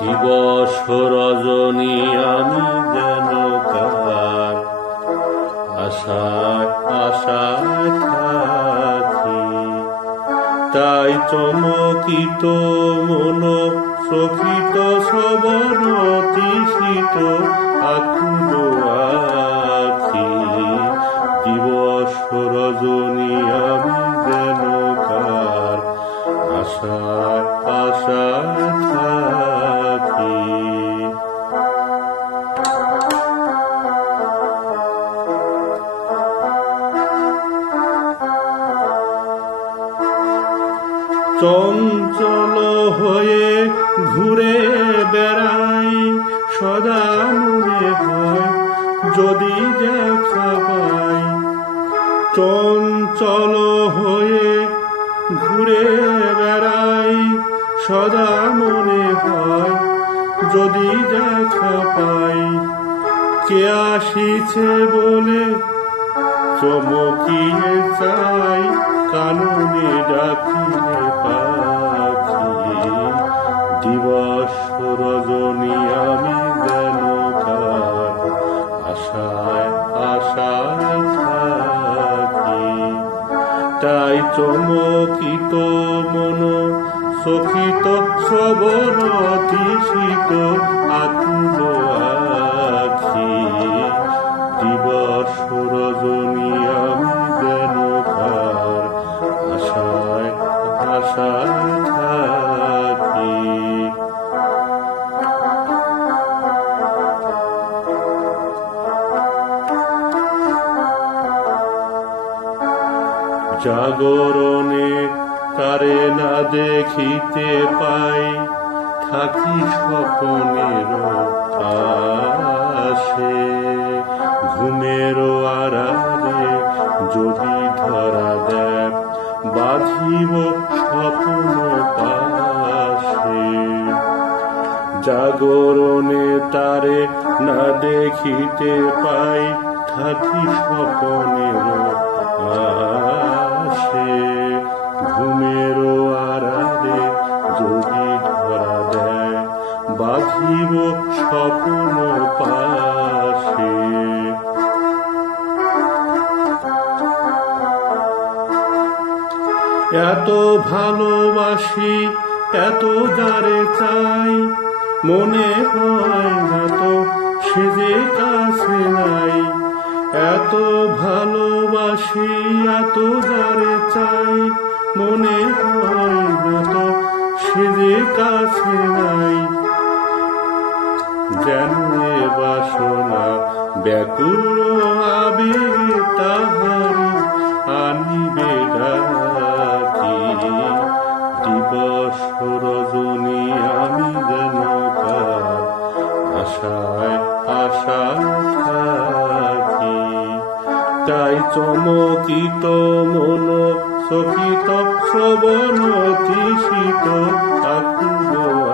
দিবস রজনী আমি যেন কার আশায় আশায় থাকি, তাই চমকিত মন সখিত শ্রবণ তৃষিত আকুল আখি। দিবস রজনী আমি যেন কার আশায় আশায় থাকি। চঞ্চল হয়ে ঘুরে বেড়াই, সদা মনে হয় যদি দেখা পাই। চঞ্চল হয়ে ঘুরে বেড়াই, সদা মনে হয় যদি দেখা পাই। কে আসিছে বলে চমকিয়ে চাই, কাননে ডাকিলে পাখি। দিবস রজনী আমি যেন কার আশায় আশায় থাকি, তাই চমকিত মন সখিত শ্রবণ তৃষিত আকুল আখি। দিবস রজনী আমি যেন কার আশায় আশায় থাকি। জাগরণে কারে না দেখিতে পাই, থাকি স্বপ্নের আশে। ঘুমের আড়ালে যদি ধরা দেখ, বাঁধিব স্বপ্ন পাশে। জাগরণে তারে না দেখিতে পাই, থাকি স্বপ্নের আশে। ঘুমের আড়ালে যদি ধরা দেয়, বাঁধিব স্বপ্ন পাশে। এত ভালোবাসি এত যারে চাই, মনে হয় না তো সে যে কাছে নাই। এত ভালোবাসি এত যারে চাই, মনে হয় না তো সে যে কাছে নাই। যেন এ বাসনা ব্যাকুল আবেগে তাহারি আনিবে ডাকি। দিবস রজনী আমি যেন কার আশায় আশায় থাকি, তাই চমকিত মন সখিত শ্রবণ তৃষিত আকুল